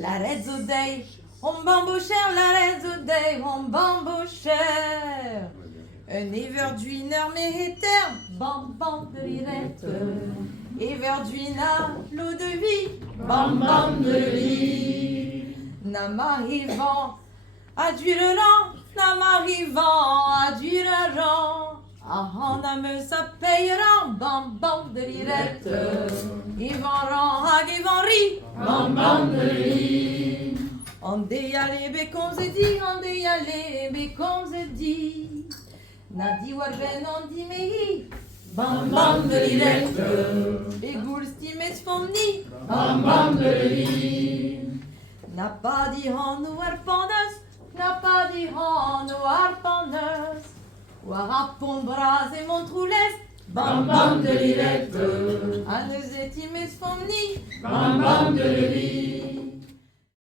La rezzodei, on bamboucher, la rezzodei, on bamboucher. Un everduiner meheter, bam bam de lirette. Everduina, l'eau de vie, bam bam de vie. N'amarrivant à durant, n'amarrivant à durant. Ah, on a me ça payera, bam bam de lirette. Ivan ri, bam bam de lirette. On dit allez, mais comme c'est dit, on dit allez, mais comme c'est dit. Nadi warben on dit mehi, bam bam de lirette. Et goulstimes fomni, bam bam de lirette. N'a pas dit en nous arpendeuse, n'a pas dit en nous arpendeuse. Ou à rapon bras et mon troulès, bam bam de lirette. À nous estimes fomni, bam bam de lirette.